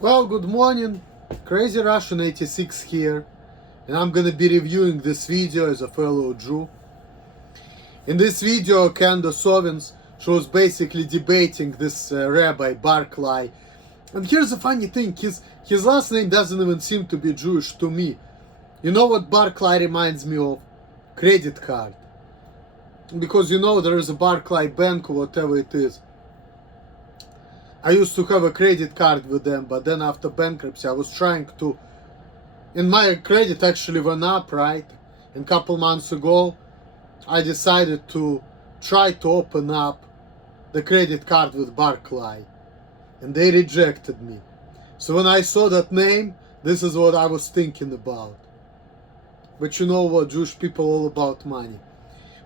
Well, good morning, Crazy Russian 86 here, and I'm gonna be reviewing this video as a fellow Jew. In this video, Candace Owens, she was basically debating this Rabbi Barclay. And here's the funny thing, his last name doesn't even seem to be Jewish to me. You know what Barclay reminds me of? Credit card. Because there is a Barclay bank or whatever it is. I used to have a credit card with them, but then after bankruptcy I was trying to, and my credit actually went up, right? And a couple months ago I decided to try to open up the credit card with Barclay, and they rejected me. So when I saw that name, this is what I was thinking about. But you know what, Jewish people all about money.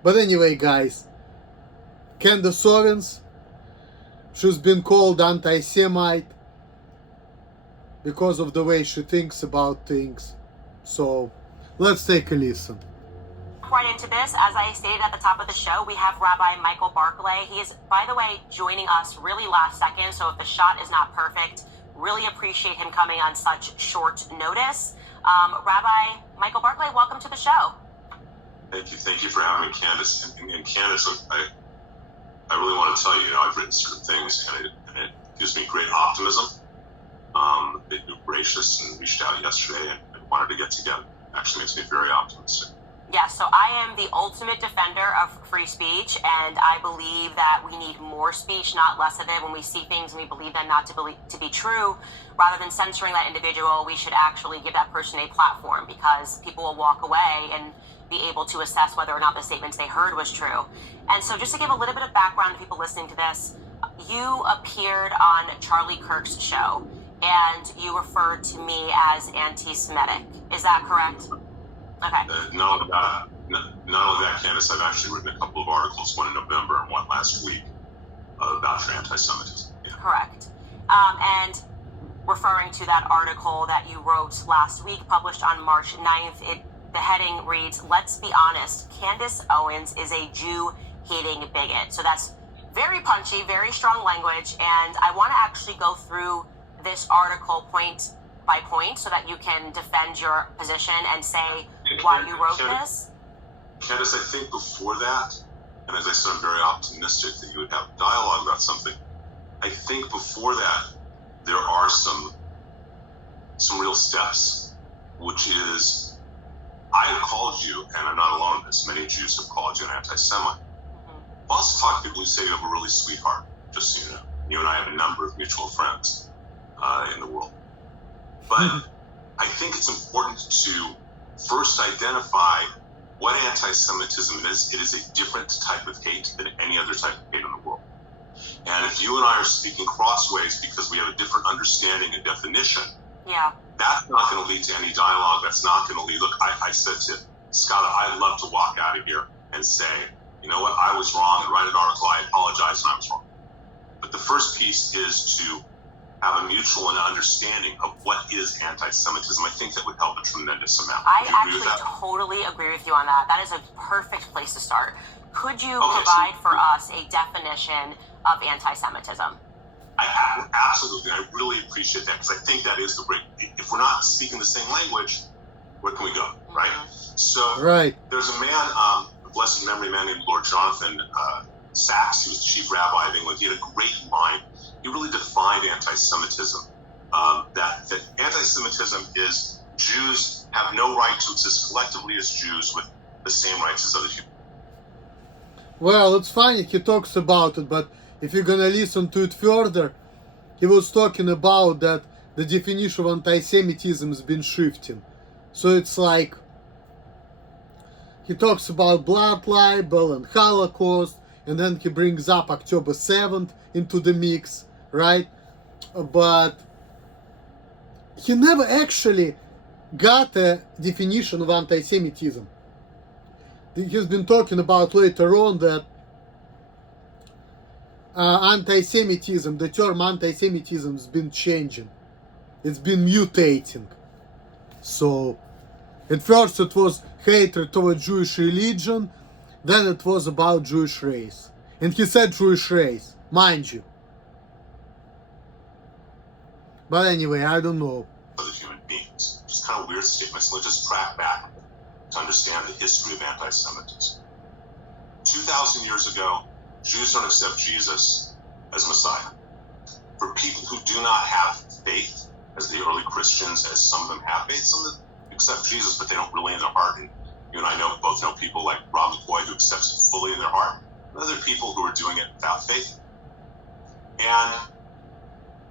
But anyway, guys, Candace Owens, she's been called anti-Semite because of the way she thinks about things. So let's take a listen. Right into this, as I stated at the top of the show, we have Rabbi Michael Barclay. He is, by the way, joining us really last second, so if the shot is not perfect, really appreciate him coming on such short notice. Rabbi Michael Barclay, welcome to the show. Thank you for having me, Candace. And Candace, look, I really want to tell you, I've written certain things, and it gives me great optimism. They were gracious and reached out yesterday and wanted to get together. Actually makes me very optimistic. Yes, so I am the ultimate defender of free speech, and I believe that we need more speech, not less of it. When we see things and we believe them not to be true, rather than censoring that individual, we should actually give that person a platform, because people will walk away and be able to assess whether or not the statements they heard was true. And so just to give a little bit of background to people listening to this, you appeared on Charlie Kirk's show, and you referred to me as anti-Semitic. Is that correct? Okay. Not only that, Candace, I've actually written a couple of articles, one in November and one last week, about your anti-Semitism. Yeah. Correct. And referring to that article that you wrote last week, published on March 9th, the heading reads, "Let's be honest, Candace Owens is a Jew-hating bigot." So that's very punchy, very strong language, and I want to actually go through this article point by point so that you can defend your position and say why you wrote this. Candace, I think before that, and as I said, I'm very optimistic that you would have dialogue about something. I think before that, there are some real steps, which is, I have called you, and I'm not alone in this, many Jews have called you an anti-Semite. I've also talked to people who say you have a really sweet heart, just so you know. You and I have a number of mutual friends in the world. But I think it's important to first identify what anti-Semitism is. It is a different type of hate than any other type of hate in the world. And if you and I are speaking crossways because we have a different understanding and definition, that's not going to lead to any dialogue. That's not going to lead. Look, I said to Scott, I'd love to walk out of here and say, you know what, I was wrong, and write an article, I apologize, and I was wrong. But the first piece is to have a mutual understanding of what is anti-Semitism. I think that would help a tremendous amount. I actually totally agree with you on that. That is a perfect place to start. Could you provide for us a definition of anti-Semitism? Absolutely. I really appreciate that, because I think that is the break. If we're not speaking the same language, where can we go, right? So there's a man, a blessed memory, man named Lord Jonathan Sachs. He was the chief rabbi of England. He had a great line. He really defined anti-Semitism. That anti-Semitism is Jews have no right to exist collectively as Jews with the same rights as other humans. Well, it's funny he talks about it, but if you're gonna listen to it further, he was talking about that the definition of anti-Semitism has been shifting. So it's like he talks about blood libel and Holocaust, and then he brings up October 7th into the mix, right? But he never actually got a definition of anti-Semitism. He's been talking about later on that anti-Semitism, the term anti-Semitism has been changing. It's been mutating. So at first it was hatred toward Jewish religion, then it was about Jewish race. And he said Jewish race, mind you. But anyway, I don't know. Other human beings. Just kind of weird statements. Let's just track back to understand the history of anti-Semitism. 2,000 years ago, Jews don't accept Jesus as Messiah. For people who do not have faith, as the early Christians, as some of them have faith, some of them accept Jesus, but they don't really in their heart. And you and I both know people like Rabbi who accepts it fully in their heart, and other people who are doing it without faith. And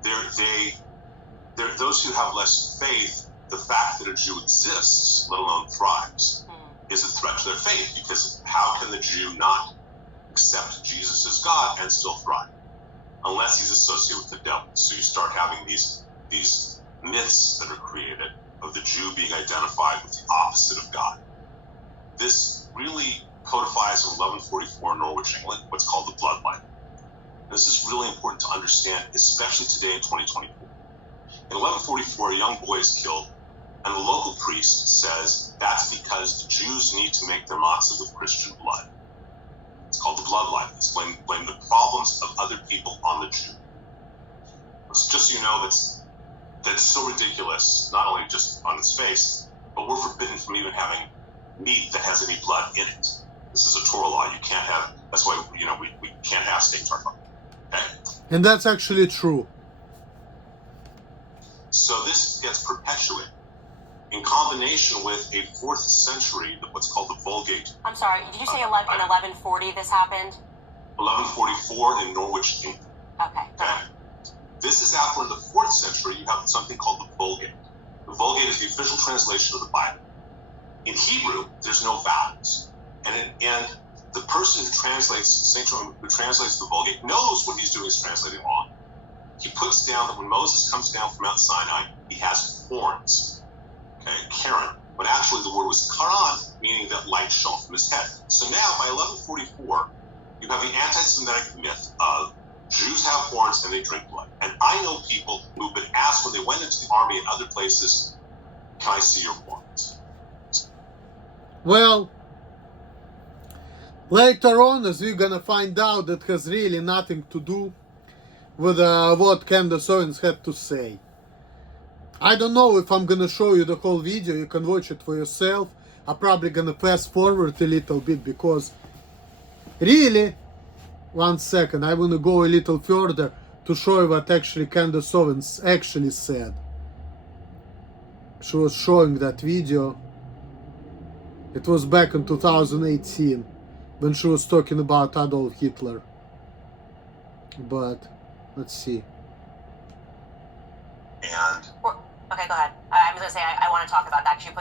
they're those who have less faith. The fact that a Jew exists, let alone thrives, is a threat to their faith, because how can the Jew not accept Jesus as God and still thrive? Unless he's associated with the devil. So you start having these myths that are created of the Jew being identified with the opposite of God. This really codifies in 1144 in Norwich, England, what's called the bloodline. This is really important to understand, especially today in 2024. In 1144, a young boy is killed, and the local priest says that's because the Jews need to make their matzah with Christian blood. It's called the bloodline. It's blame the problems of other people on the Jew. It's just so you know, that's so ridiculous, not only just on its face, but we're forbidden from even having meat that has any blood in it. This is a Torah law. You can't have, that's why, we can't have steak tartar. Okay? And that's actually true. So this gets perpetuated in combination with a 4th century, what's called the Vulgate. I'm sorry, did you say in 1140 this happened? 1144 in Norwich, England. Okay. This is after, in the 4th century, you have something called the Vulgate. The Vulgate is the official translation of the Bible. In Hebrew, there's no vowels. And the person who translates the Vulgate knows what he's doing is translating wrong. He puts down that when Moses comes down from Mount Sinai, he has horns. Okay, Karen. But actually the word was Karan, meaning that light shone from his head. So now, by 1144, you have the anti-Semitic myth of Jews have horns and they drink blood. And I know people who've been asked when they went into the army and other places, can I see your horns? Well, later on, as we're gonna find out, that has really nothing to do with what Candace Owens had to say. I don't know if I'm gonna show you the whole video. You can watch it for yourself. I'm probably gonna fast forward a little bit, because really, one second, I wanna go a little further to show you what actually Candace Owens actually said. She was showing that video. It was back in 2018 when she was talking about Adolf Hitler. But let's see. And okay, go ahead. I was gonna say I want to talk about that, because you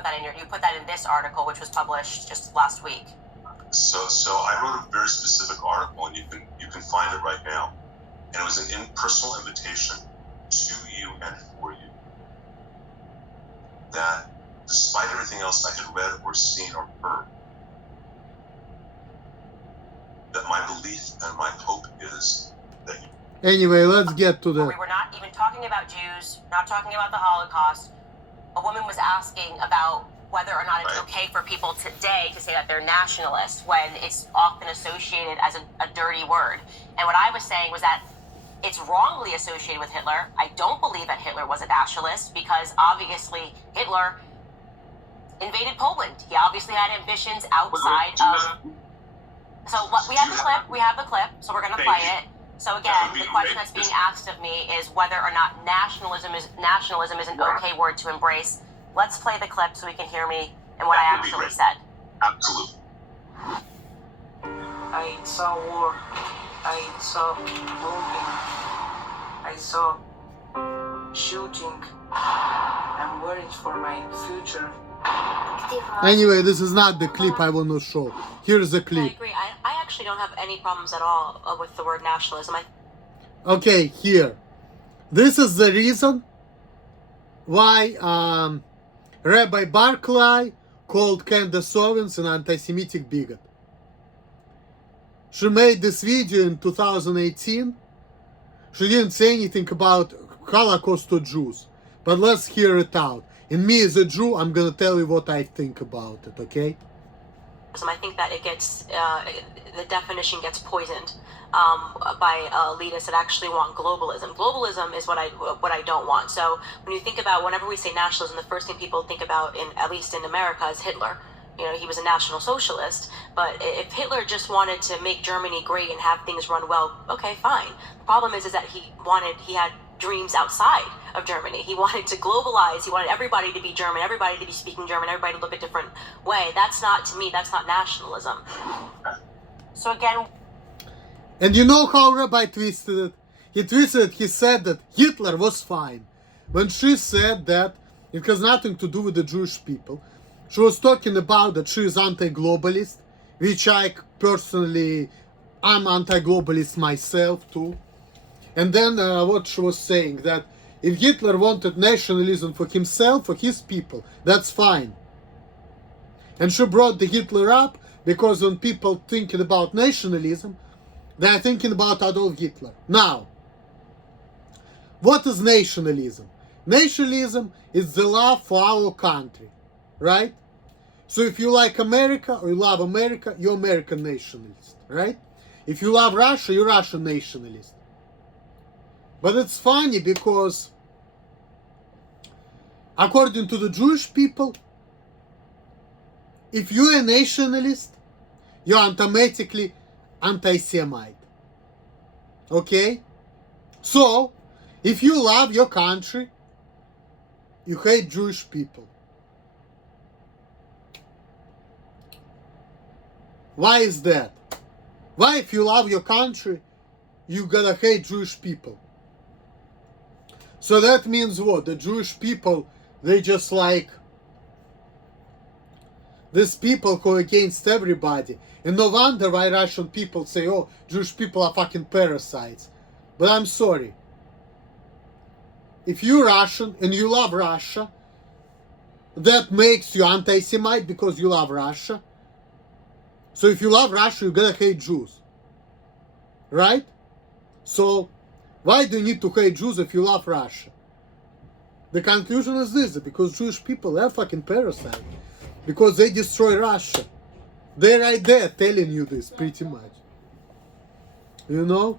put that in this article, which was published just last week. so I wrote a very specific article, and you can find it right now. And it was an personal invitation to you and for you, that despite everything else I had read or seen or heard, that my belief and my hope is that you... Anyway, let's get to the... We were not even talking about Jews, not talking about the Holocaust. A woman was asking about whether or not it's okay for people today to say that they're nationalists when it's often associated as a dirty word. And what I was saying was that it's wrongly associated with Hitler. I don't believe that Hitler was a nationalist, because obviously Hitler invaded Poland. He obviously had ambitions outside of... So we have the clip, so we're going to play it. So again, the question that's being asked of me is whether or not nationalism is an okay word to embrace. Let's play the clip so we can hear me and what I actually said. Absolutely. I saw war. I saw bombing. I saw shooting. I'm worried for my future. Anyway, this is not the clip I want to show. Here's the I clip. agree. I actually don't have any problems at all with the word nationalism. Okay, here. This is the reason why Rabbi Barclay called Candace Owens an anti-Semitic bigot. She made this video in 2018. She didn't say anything about Holocaust to Jews. But let's hear it out. And me as a Jew, I'm gonna tell you what I think about it, okay? I think that it gets the definition gets poisoned by elitists that actually want globalism. Globalism is what I don't want. So when you think about, whenever we say nationalism, the first thing people think about, at least in America, is Hitler. You know, he was a National Socialist, but if Hitler just wanted to make Germany great and have things run well, okay, fine. The problem is that he had dreams outside of Germany. He wanted to globalize. He wanted everybody to be German, everybody to be speaking German, everybody to look a different way. That's not, to me, that's not nationalism. So again, And you know how Rabbi twisted it? He twisted it, he said that Hitler was fine. When she said that it has nothing to do with the Jewish people, she was talking about that she is anti-globalist, which I personally, I'm anti-globalist myself too. And then what she was saying, that if Hitler wanted nationalism for himself, for his people, that's fine. And she brought the Hitler up because when people thinking about nationalism, they are thinking about Adolf Hitler. Now, what is nationalism? Nationalism is the love for our country, right? So if you like America or you love America, you're American nationalist, right? If you love Russia, you're Russian nationalist. But it's funny because according to the Jewish people, if you're a nationalist, you're automatically anti-Semite. Okay? So, if you love your country, you hate Jewish people. Why is that? Why, if you love your country, you gotta hate Jewish people? So that means what? The Jewish people, they just like these people who are against everybody. And no wonder why Russian people say, oh, Jewish people are fucking parasites. But I'm sorry. If you're Russian and you love Russia, that makes you anti-Semite because you love Russia. So if you love Russia, you're gonna hate Jews. Right? So why do you need to hate Jews if you love Russia? The conclusion is this, because Jewish people are fucking parasites. Because they destroy Russia. They're right there telling you this, pretty much. You know?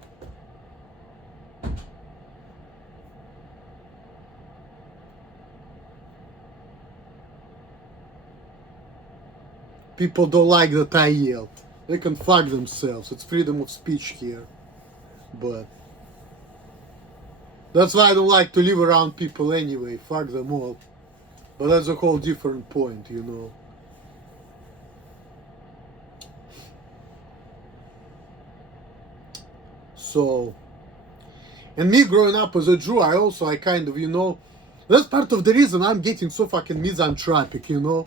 People don't like that I yelled. They can fuck themselves. It's freedom of speech here. But that's why I don't like to live around people anyway. Fuck them all. But that's a whole different point, you know. So, and me growing up as a Jew, I kind of, you know, that's part of the reason I'm getting so fucking misanthropic, you know.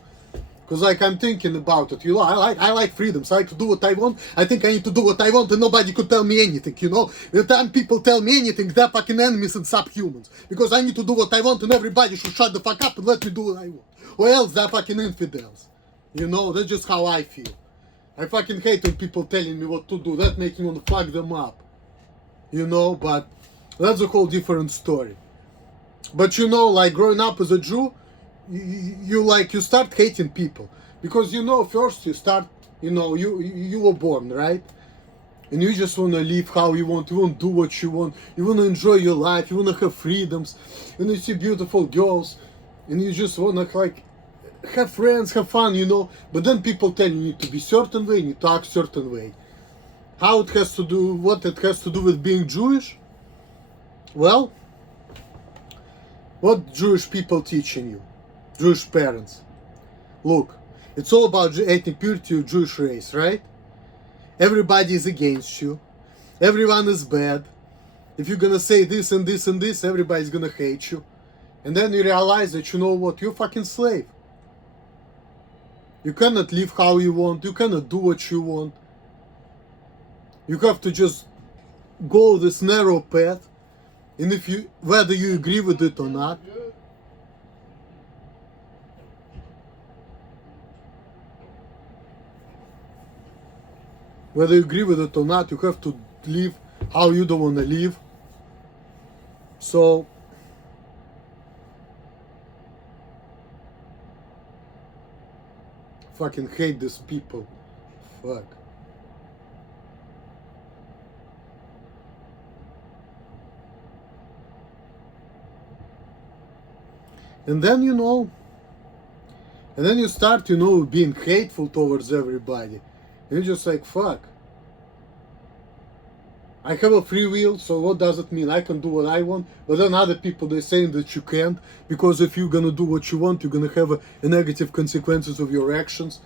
Because like I'm thinking about it, you know, I like freedom, so I like to do what I want. I think I need to do what I want and nobody could tell me anything, you know. The time people tell me anything, they're fucking enemies and subhumans. Because I need to do what I want and everybody should shut the fuck up and let me do what I want. Or else they're fucking infidels. You know, that's just how I feel. I fucking hate when people telling me what to do. That makes me want to fuck them up. You know, but that's a whole different story. But you know, like growing up as a Jew, you start hating people because you know first you start, you know, you were born, right? And you just want to live how you want to do what you want, you want to enjoy your life, you want to have freedoms, and you see beautiful girls and you just want to like have friends, have fun, you know. But then people tell you need to be certain way, you need to act certain way. How it has to do, what it has to do with being Jewish? Well, what Jewish people teaching you? Jewish parents. Look, it's all about ethnic purity of Jewish race, right? Everybody is against you. Everyone is bad. If you're gonna say this and this and this, everybody's gonna hate you. And then you realize that, you know what, you're a fucking slave. You cannot live how you want. You cannot do what you want. You have to just go this narrow path. And if you, whether you agree with it or not, whether you agree with it or not, you have to live how you don't want to live. So, Fucking hate these people. Fuck. And then, you know, and then you start, you know, being hateful towards everybody. And you're just like, fuck. I have a free will, so what does it mean? I can do what I want, but then other people, they're saying that you can't, because if you're gonna do what you want, you're gonna have a negative consequences of your actions.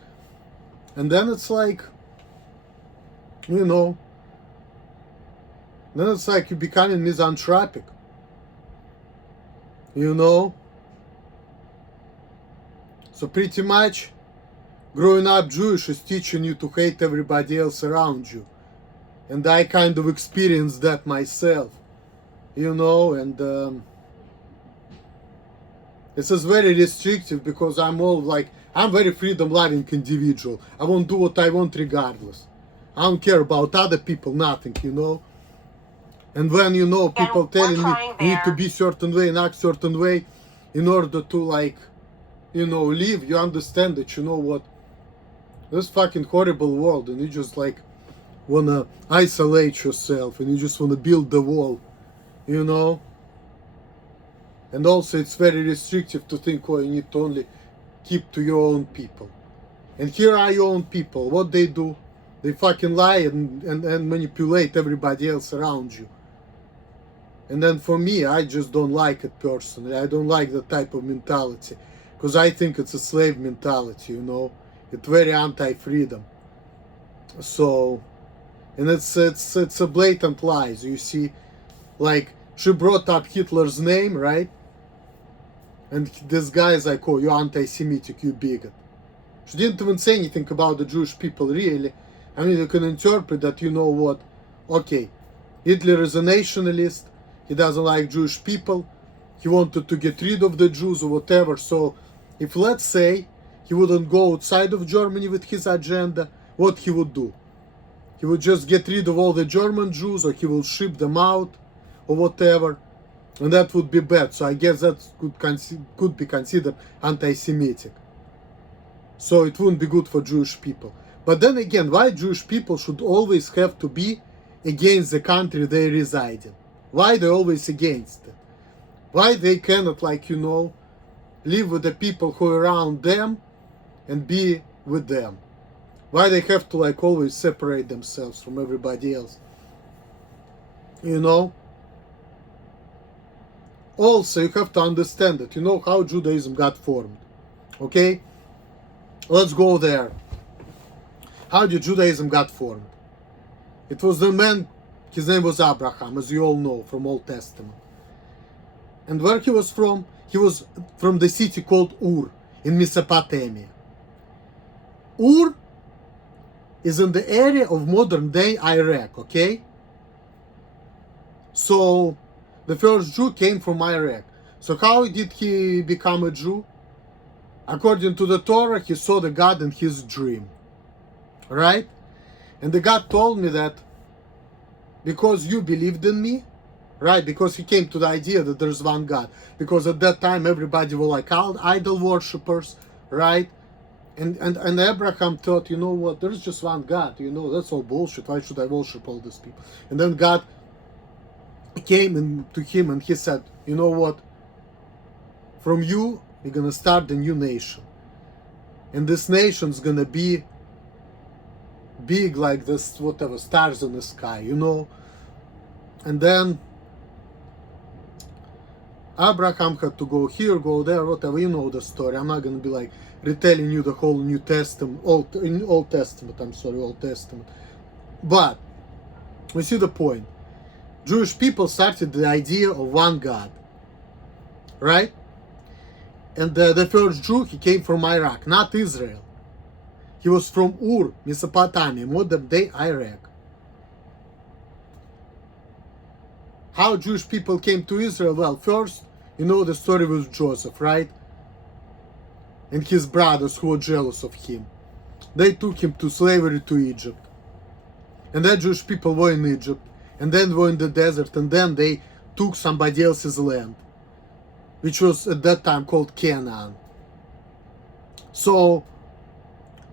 And then it's like, you know, then it's like you're becoming misanthropic. You know? So pretty much, growing up Jewish is teaching you to hate everybody else around you. And I kind of experienced that myself, you know, and this is very restrictive because I'm very freedom-loving individual. I won't do what I want regardless. I don't care about other people, nothing, you know. And when, you know, people telling me you need to be certain way and act certain way in order to, like, you know, live, you understand that, you know what, this fucking horrible world, and you just, like, wanna isolate yourself, and you just wanna build the wall, you know. And also it's very restrictive to think, oh, you need to only keep to your own people. And here are your own people. What they do? They fucking lie and manipulate everybody else around you. And then for me, I just don't like it personally. I don't like that type of mentality, because I think it's a slave mentality, you know. It's very anti-freedom. So, and it's a blatant lies, you see. Like, she brought up Hitler's name, right? And this guy is like, oh, you're anti-Semitic, you bigot. She didn't even say anything about the Jewish people, really. I mean, you can interpret that, you know what, okay, Hitler is a nationalist, he doesn't like Jewish people, he wanted to get rid of the Jews or whatever. So if, let's say, he wouldn't go outside of Germany with his agenda, what he would do? He would just get rid of all the German Jews, or he will ship them out, or whatever, and that would be bad. So I guess that could be considered anti-Semitic. So it wouldn't be good for Jewish people. But then again, why Jewish people should always have to be against the country they reside in? Why they always against it? Why they cannot, like, you know, live with the people who are around them and be with them? Why they have to, like, always separate themselves from everybody else? You know? Also, you have to understand that, you know, how Judaism got formed. Okay? Let's go there. How did Judaism got formed? It was the man, his name was Abraham, as you all know from Old Testament. And where he was from? He was from the city called Ur in Mesopotamia. Ur is in the area of modern day Iraq, okay? So the first Jew came from Iraq. So how did he become a Jew? According to the Torah, he saw the God in his dream, right? And the God told me that because you believed in me, right? Because he came to the idea that there's one God. Because at that time, everybody were like idol worshippers, right? And Abraham thought, you know what, there's just one God, you know, that's all bullshit. Why should I worship all these people? And then God came to him and he said, you know what, from you, we're gonna start a new nation. And this nation's gonna be big like this, whatever, stars in the sky, you know. And then Abraham had to go here, go there, whatever, you know the story. I'm not gonna be like retelling you the whole New Testament, Old Testament. But we see the point. Jewish people started the idea of one God, right? And the first Jew, he came from Iraq, not Israel. He was from Ur, Mesopotamia, modern day Iraq. How Jewish people came to Israel? Well, first, you know the story with Joseph, right? And his brothers who were jealous of him. They took him to slavery to Egypt. And then Jewish people were in Egypt. And then were in the desert. And then they took somebody else's land, which was at that time called Canaan. So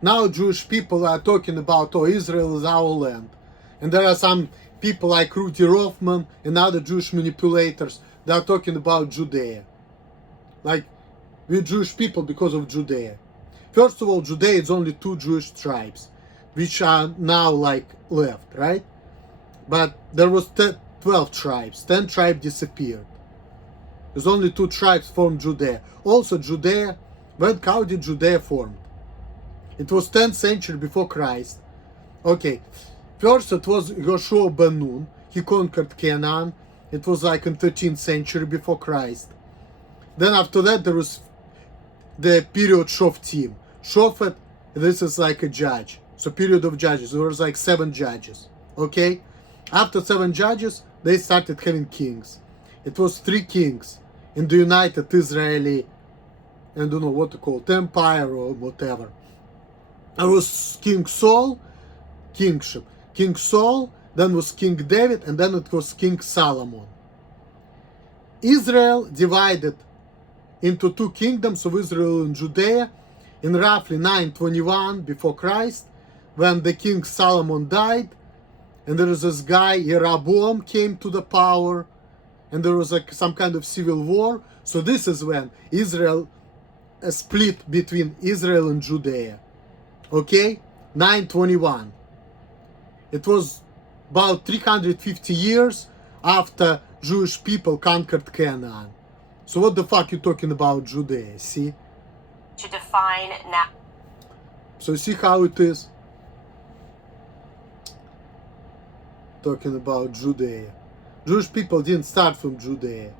now Jewish people are talking about, oh, Israel is our land. And there are some people like Rudy Rothman and other Jewish manipulators that are talking about Judea. Like, we're Jewish people because of Judea. First of all, Judea is only 2 Jewish tribes, which are now like left, right? But there was 12 tribes. 10 tribes disappeared. There's only 2 tribes formed Judea. Also, Judea, how did Judea form? It was 10th century before Christ. Okay, first it was Joshua ben Nun. He conquered Canaan. It was like in 13th century before Christ. Then after that there was the period Shoftim. Shofet, this is like a judge. So period of judges. There was like 7 judges. Okay? After 7 judges, they started having kings. It was 3 kings in the United Israeli, I don't know what to call it, empire or whatever. There was King Saul, kingship. King Saul, then was King David, and then it was King Solomon. Israel divided into 2 kingdoms of Israel and Judea in roughly 921 before Christ, when the King Solomon died, and there was this guy Jeroboam came to the power, and there was like some kind of civil war. So this is when Israel split between Israel and Judea. Okay, 921. It was about 350 years after Jewish people conquered Canaan. So what the fuck you talking about Judea, see? To define now. So see how it is? Talking about Judea. Jewish people didn't start from Judea.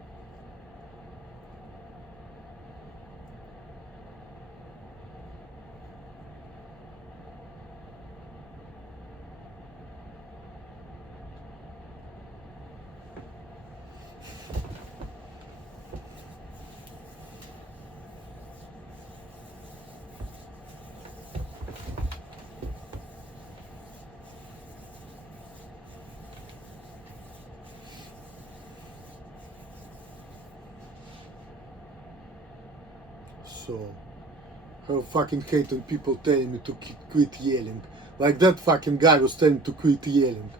So, I fucking hate when people telling me to quit yelling. Like that fucking guy was telling to quit yelling.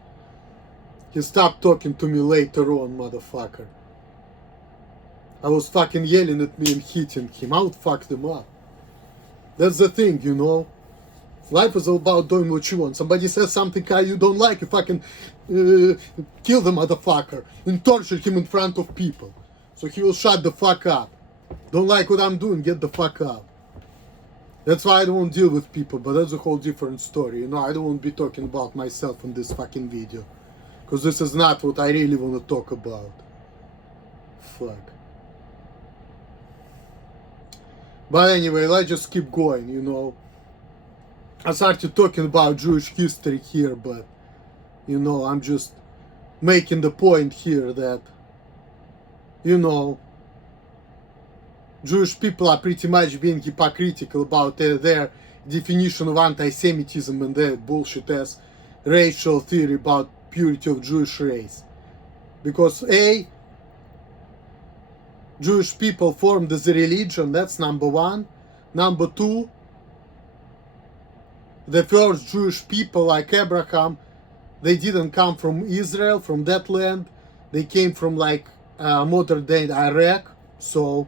He stopped talking to me later on, motherfucker. I was fucking yelling at me and hitting him. I would fuck them up. That's the thing, you know. Life is all about doing what you want. Somebody says something you don't like, you fucking kill the motherfucker and torture him in front of people. So he will shut the fuck up. Don't like what I'm doing, get the fuck out. That's why I don't want to deal with people, but that's a whole different story. You know, I don't want to be talking about myself in this fucking video. Because this is not what I really want to talk about. Fuck. But anyway, let's just keep going, you know. I started talking about Jewish history here, but, you know, I'm just making the point here that, you know, Jewish people are pretty much being hypocritical about their definition of anti-Semitism and their bullshit ass racial theory about purity of Jewish race. Because A, Jewish people formed as a religion, that's number 1. Number 2, the first Jewish people like Abraham, they didn't come from Israel, from that land. They came from like modern day Iraq. So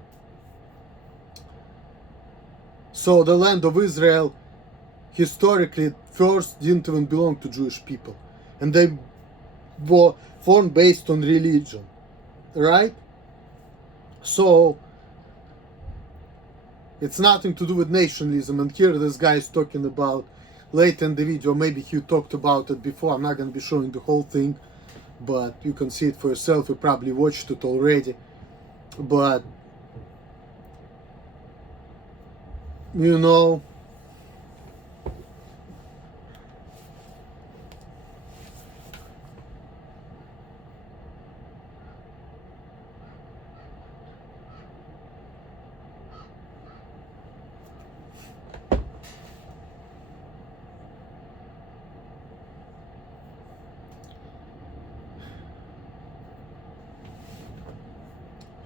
the land of Israel historically first didn't even belong to Jewish people. And they were formed based on religion, right? So it's nothing to do with nationalism. And here this guy is talking about, late in the video, maybe he talked about it before. I'm not going to be showing the whole thing, but you can see it for yourself. You probably watched it already. But you know,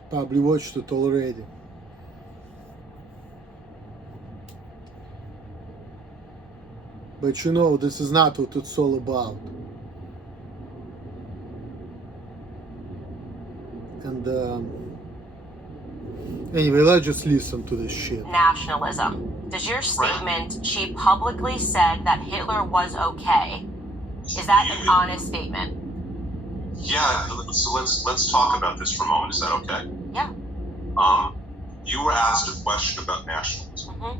probably watched it already. But you know, this is not what it's all about. And anyway, let's just listen to this shit. Nationalism. Does your statement, she publicly said that Hitler was okay, is that an honest statement? Yeah, so let's talk about this for a moment. Is that okay? Yeah. You were asked a question about nationalism. Mm-hmm.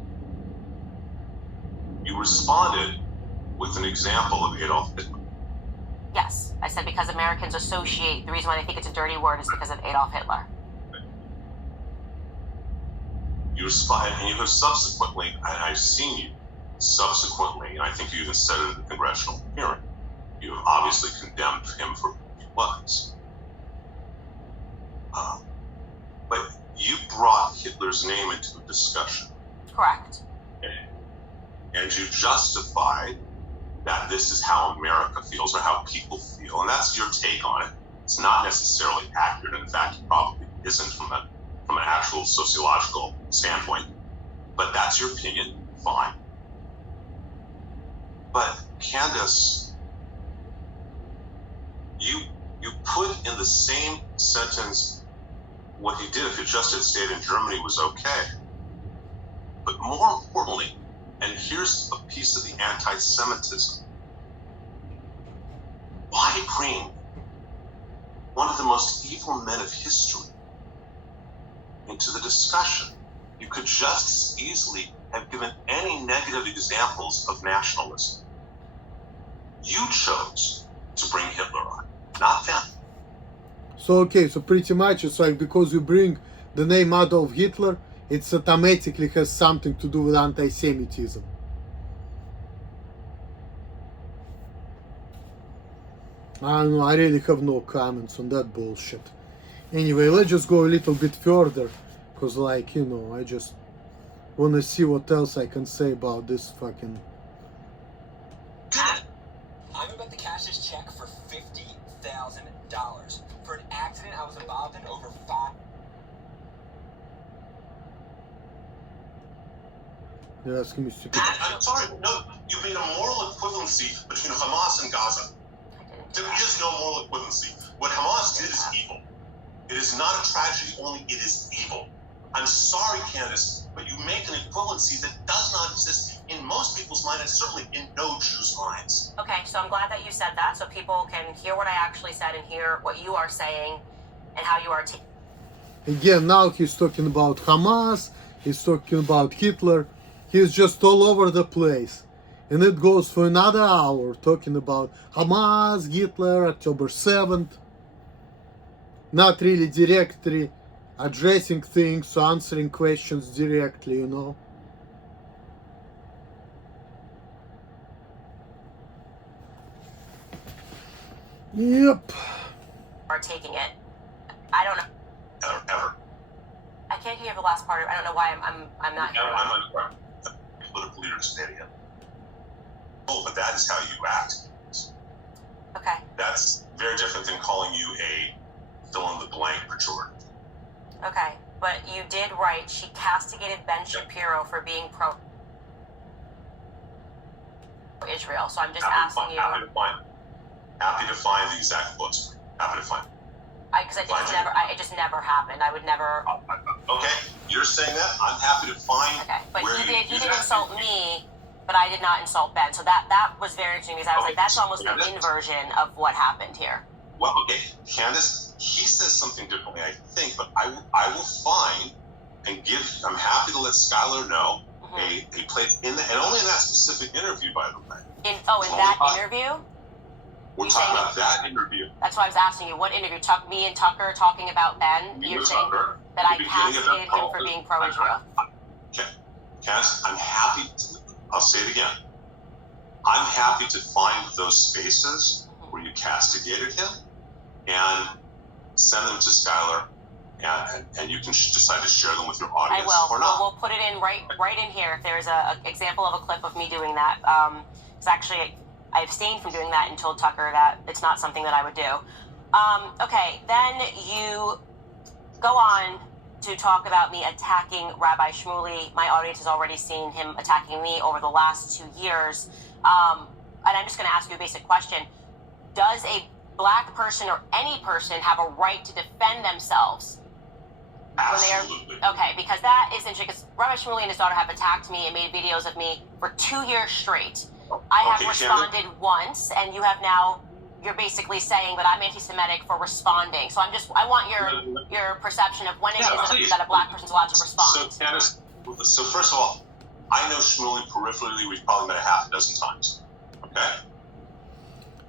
You responded with an example of Adolf Hitler. Yes, I said because Americans associate, the reason why they think it's a dirty word is because of Adolf Hitler. You responded, and you have subsequently, and I've seen you subsequently, and I think you even said it in the congressional hearing, you have obviously condemned him for what he was. But you brought Hitler's name into the discussion. Correct. And you justified that this is how America feels or how people feel. And that's your take on it. It's not necessarily accurate. In fact, it probably isn't from an actual sociological standpoint. But that's your opinion. Fine. But Candace, you put in the same sentence what he did if it just had stayed in Germany was okay. But more importantly, and here's a piece of the anti-Semitism. Why bring one of the most evil men of history into the discussion? You could just as easily have given any negative examples of nationalism. You chose to bring Hitler on, not them. So okay, so pretty much it's like because you bring the name Adolf Hitler, it automatically has something to do with anti-Semitism. I don't know, I really have no comments on that bullshit. Anyway, let's just go a little bit further, because like, you know, I just want to see what else I can say about this fucking... I'm about to cash this check for $50,000 for an accident I was involved in over 5... You're asking me stupid. I'm sorry, no, you made a moral equivalency between Hamas and Gaza. There is no moral equivalency. What Hamas did is evil. It is not a tragedy only, it is evil. I'm sorry, Candace, but you make an equivalency that does not exist in most people's minds, and certainly in no Jews' minds. Okay, so I'm glad that you said that, so people can hear what I actually said and hear what you are saying and how you are taking. Again, now he's talking about Hamas, he's talking about Hitler, he's just all over the place. And it goes for another hour talking about Hamas, Hitler, October 7th. Not really directly addressing things, or answering questions directly, you know. Yep. Are taking it. I don't know. Ever. I can't hear the last part. I don't know why I'm not hearing. I'm not political leaders today. Oh, but that is how you act. Okay. That's very different than calling you a fill-in-the-blank pejorative. Okay, but you did write she castigated Ben Shapiro for being pro-Israel. So I'm just asking you. Happy to find the exact quotes. Happy to find. Because it just never happened. I would never. Okay, you're saying that. I'm happy to find. Okay, but where he did insult me, but I did not insult Ben. So that was very interesting because I was like, that's almost an inversion of what happened here. Well, okay, Candace, he says something differently, I think, but I will find and give. I'm happy to let Skylar know a place in and only in that specific interview, by the way. In that interview. We're talking about that interview. That's why I was asking you, what interview? Me and Tucker talking about Ben? You're saying that I castigated him for being pro-Israel. Okay. Candace, I'm happy to, I'll say it again. I'm happy to find those spaces where you castigated him and send them to Skylar, and you can decide to share them with your audience or not. We'll put it in right in here. If there's an example of a clip of me doing that. It's actually... I abstained from doing that and told Tucker that it's not something that I would do. Okay, then you go on to talk about me attacking Rabbi Shmuley. My audience has already seen him attacking me over the last 2 years. And I'm just going to ask you a basic question. Does a black person or any person have a right to defend themselves? Absolutely. Okay, because that is interesting, because Rabbi Shmuley and his daughter have attacked me and made videos of me for 2 years straight. I have Okay, responded once, and you're basically saying that I'm anti-Semitic for responding. So I want your perception of when it is that a black person's allowed to respond. So, Candace, so first of all, I know Shmuley peripherally. We've probably met a half a dozen times. Okay?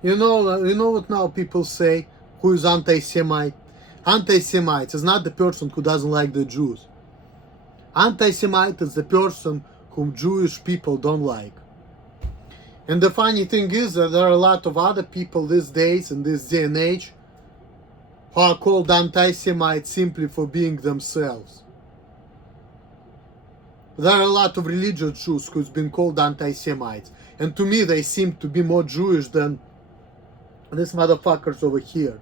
You know what now people say? Who is anti-Semite? Anti-Semite is not the person who doesn't like the Jews. Anti-Semite is the person whom Jewish people don't like. And the funny thing is that there are a lot of other people these days, in this day and age, who are called anti-Semites simply for being themselves. There are a lot of religious Jews who's been called anti-Semites. And to me, they seem to be more Jewish than these motherfuckers over here.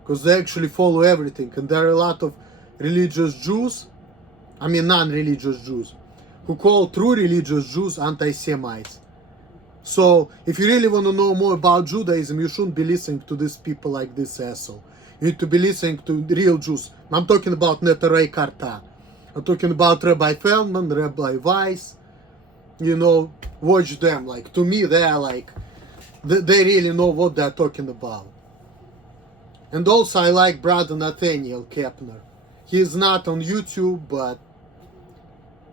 Because they actually follow everything. And there are a lot of religious Jews, I mean non-religious Jews, who call true religious Jews anti-Semites. So, if you really want to know more about Judaism, you shouldn't be listening to these people like this asshole. You need to be listening to real Jews. I'm talking about Neturei Karta. I'm talking about Rabbi Feldman, Rabbi Weiss. You know, watch them. Like, to me, they are like, they really know what they're talking about. And also, I like brother Nathaniel Kepner. He's not on YouTube, but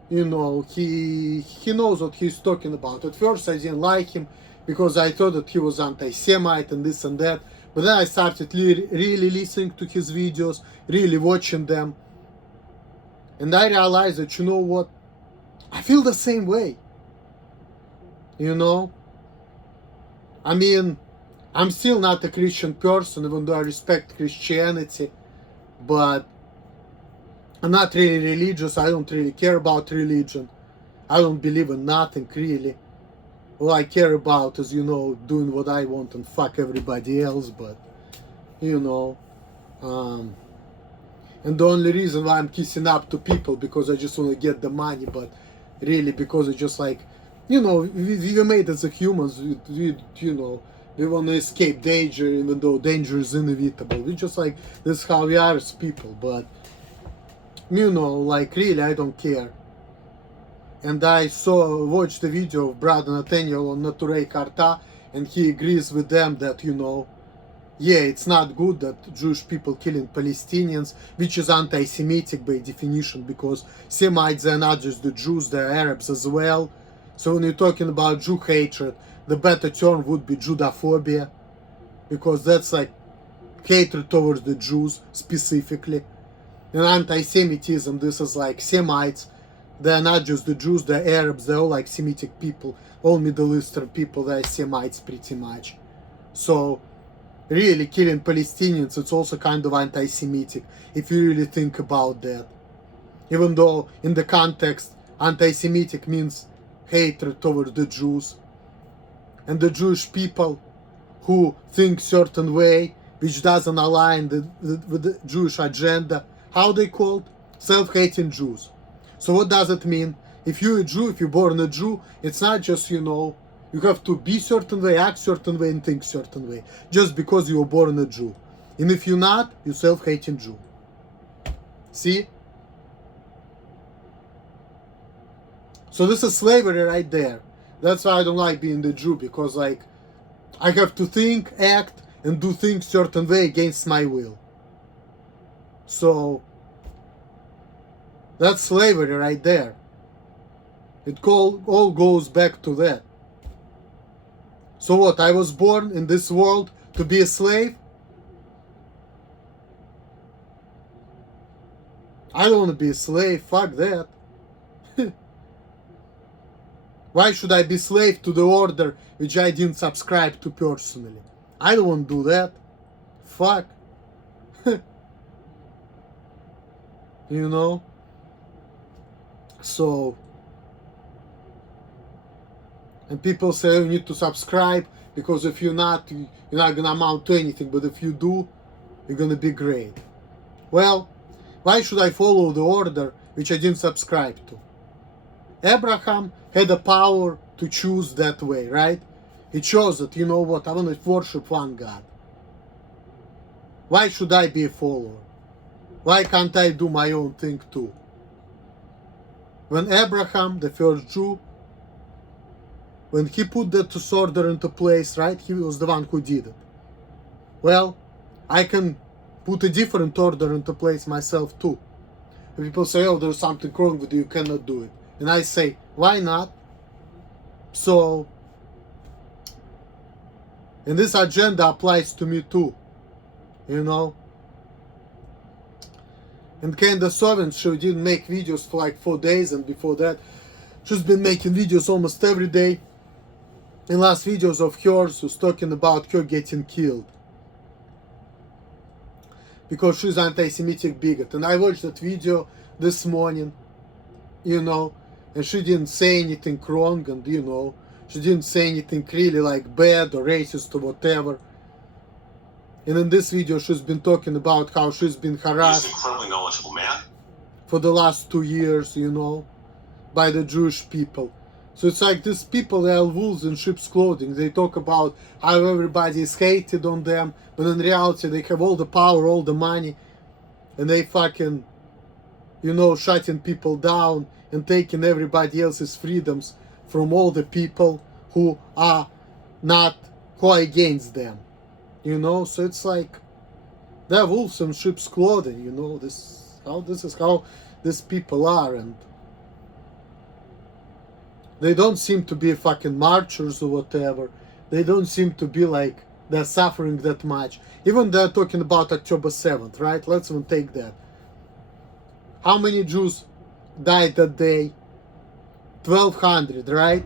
you know, he knows what he's talking about. At first I didn't like him because I thought that he was anti-Semite and this and that. But then I started really listening to his videos, really watching them. And I realized that, you know what, I feel the same way. You know? I mean, I'm still not a Christian person, even though I respect Christianity. But I'm not really religious. I don't really care about religion. I don't believe in nothing really. All I care about is, you know, doing what I want and fuck everybody else. But, you know, and the only reason why I'm kissing up to people because I just want to get the money, but really because it's just like, you know, we made as a humans, we you know, we want to escape danger even though danger is inevitable. We just like, this is how we are as people, but you know, like really I don't care. And I watched the video of brother Nathaniel on Neturei Karta, and he agrees with them that, you know, yeah, it's not good that Jewish people killing Palestinians, which is anti-Semitic by definition, because Semites are not just the Jews, they're Arabs as well. So when you're talking about Jew hatred, the better term would be Judophobia, because that's like hatred towards the Jews specifically. And anti-Semitism, this is like Semites. They're not just the Jews, they're Arabs, they're all like Semitic people, all Middle Eastern people, they're Semites pretty much. So, really killing Palestinians, it's also kind of anti-Semitic, if you really think about that. Even though, in the context, anti-Semitic means hatred toward the Jews. And the Jewish people who think certain way, which doesn't align with the Jewish agenda, how they called? Self-hating Jews. So what does it mean? If you're a Jew, if you're born a Jew, it's not just, you know, you have to be certain way, act certain way, and think certain way, just because you were born a Jew. And if you're not, you're self-hating Jew. See? So this is slavery right there. That's why I don't like being the Jew, because like, I have to think, act, and do things certain way against my will. So, that's slavery right there. It all goes back to that. So what, I was born in this world to be a slave? I don't want to be a slave, fuck that. Why should I be slave to the order which I didn't subscribe to personally? I don't want to do that. Fuck. You know? So, and people say you need to subscribe because if you're not, you're not gonna amount to anything, but if you do, you're gonna be great. Well, Why should I follow the order which I didn't subscribe to? Abraham had the power to choose that way, right? He chose it, you know what, I want to worship one God. Why should I be a follower? Why can't I do my own thing too? When Abraham, the first Jew, when he put that order into place, right, he was the one who did it. Well, I can put a different order into place myself too. And people say, oh, there's something wrong with you, you cannot do it. And I say, why not? So, and this agenda applies to me too, you know. And Candace Owens, she didn't make videos for like 4 days, and before that, she's been making videos almost every day. And last videos of hers was talking about her getting killed because she's anti-Semitic bigot. And I watched that video this morning, you know, and she didn't say anything wrong, and you know, she didn't say anything really like bad or racist or whatever. And in this video, she's been talking about how she's been harassed. He's an incredibly knowledgeable man. For the last 2 years, you know, by the Jewish people. So it's like these people, they are wolves in sheep's clothing. They talk about how everybody is hated on them, but in reality, they have all the power, all the money, and they fucking, you know, shutting people down and taking everybody else's freedoms from all the people who are against them. You know, so it's like they're wolves in sheep's clothing, you know, this is how these people are, and they don't seem to be fucking marchers or whatever. They don't seem to be like they're suffering that much. Even they're talking about October 7th, right? Let's even take that. How many Jews died that day? 1,200, right?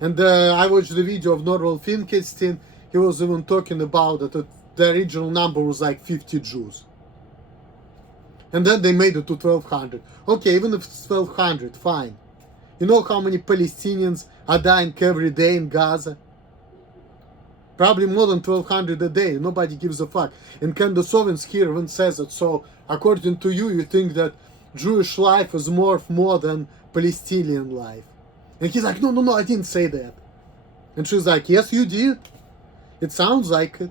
And I watched the video of Norval Finkelstein. He was even talking about that the original number was like 50 Jews. And then they made it to 1,200. Okay, even if it's 1,200, fine. You know how many Palestinians are dying every day in Gaza? Probably more than 1,200 a day. Nobody gives a fuck. And Candace Owens here even says it. So, according to you, you think that Jewish life is more than Palestinian life. And he's like, no, I didn't say that. And she's like, yes, you did. It sounds like it.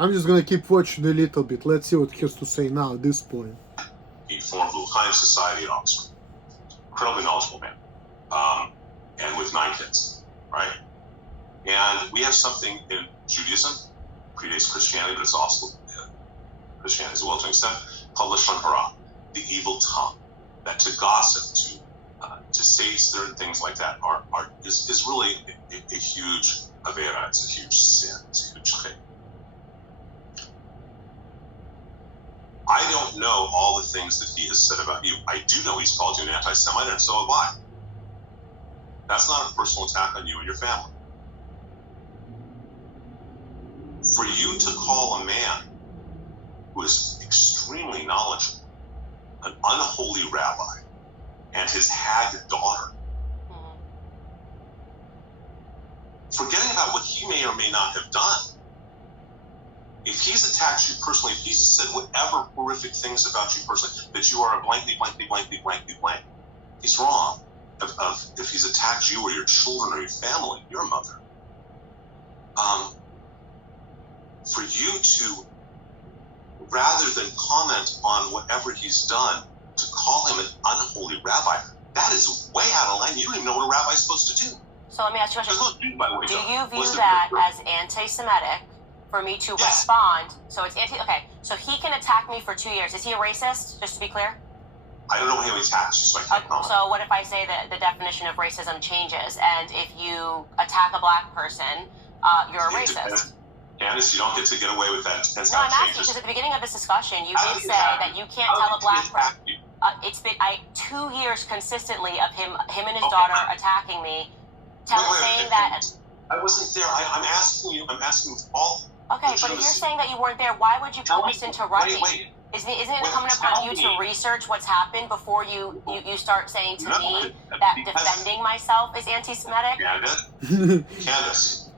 I'm just gonna keep watching a little bit. Let's see what he has to say now at this point. He formed the L'chaim Society at Oxford. Incredibly knowledgeable man. And with 9 kids, right? And we have something in Judaism, predates Christianity, but it's also Christianity as well to an extent, called Lashon Hara, the evil tongue. That to gossip, to say certain things like that is really a huge avera. It's a huge sin. It's a huge thing. I don't know all the things that he has said about you. I do know he's called you an anti-Semite, and so have I. That's not a personal attack on you and your family. For you to call a man who is extremely knowledgeable, an unholy rabbi, and his hag daughter, forgetting about what he may or may not have done, if he's attacked you personally, if he's said whatever horrific things about you personally, that you are a blankly, blank, he's wrong. If he's attacked you or your children or your family, your mother, for you to, rather than comment on whatever he's done, to call him an unholy rabbi, that is way out of line. You don't even know what a rabbi's supposed to do. So let me ask you a question. Do you view that as anti-Semitic for me to respond? So it's okay. So he can attack me for 2 years. Is he a racist? Just to be clear. I don't know how he attacks you, so I can't comment. So what if I say that the definition of racism changes, and if you attack a black person, you're a racist? Candace, you don't get to get away with that. Depends No, how I'm it asking changes. because at the beginning of this discussion, you did say that you can't tell a black person. It's been 2 years consistently of him and his daughter attacking me, saying that. I wasn't there. I'm asking you. I'm asking all. Okay, but if you're saying that you weren't there, why would you put this into writing? Isn't it incumbent upon you to research what's happened before you start saying to me that defending myself is anti-Semitic? Candace.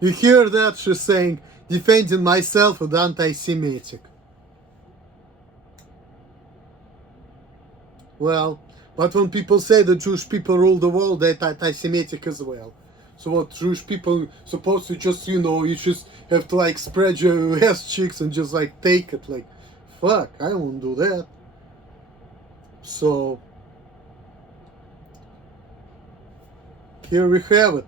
You hear that? She's saying defending myself with anti-Semitic. Well, but when people say that Jewish people rule the world, they're anti-Semitic as well. So what, Jewish people supposed to just, you know, you just have to like spread your ass cheeks and just like take it, like, fuck, I won't do that. So, here we have it.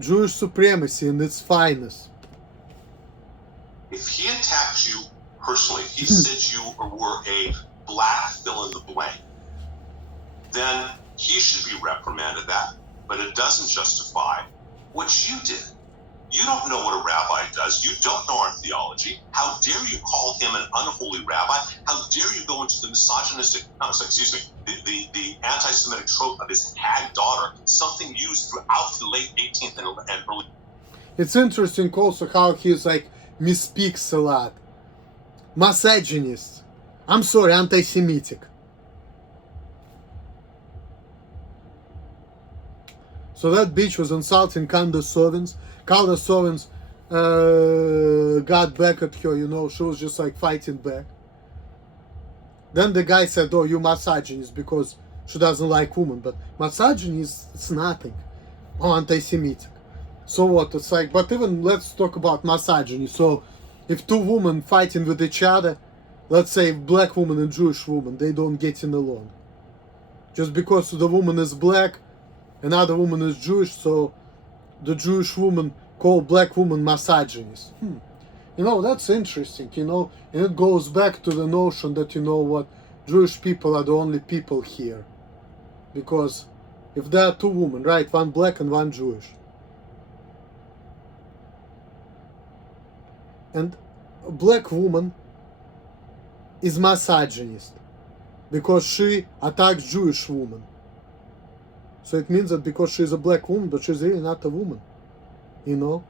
Jewish supremacy in its finest. If he attacked you personally, if he said you were a black fill in the blank, then he should be reprimanded that. But it doesn't justify what you did. You don't know what a rabbi does. You don't know our theology. How dare you call him an unholy rabbi? How dare you go into the misogynistic, the anti-Semitic trope of his hag daughter, something used throughout the late 18th and early. It's interesting also how he's like misspeaks a lot. Misogynist. I'm sorry, anti-Semitic. So that bitch was insulting Candace Owens. Candace Owens got back at her, you know, she was just like fighting back. Then the guy said, oh, you misogynist because she doesn't like women. But misogyny it's nothing. Oh, anti-Semitic. So what? It's like, but even let's talk about misogyny. So if two women fighting with each other, let's say black woman and Jewish woman, they don't get in along. Just because the woman is black, another woman is Jewish, so the Jewish woman called black woman misogynist. You know, that's interesting, you know, and it goes back to the notion that, you know what, Jewish people are the only people here. Because if there are two women, right, one black and one Jewish, and a black woman is misogynist because she attacks Jewish woman. So it means that because she's a black woman, but she's really not a woman, you know?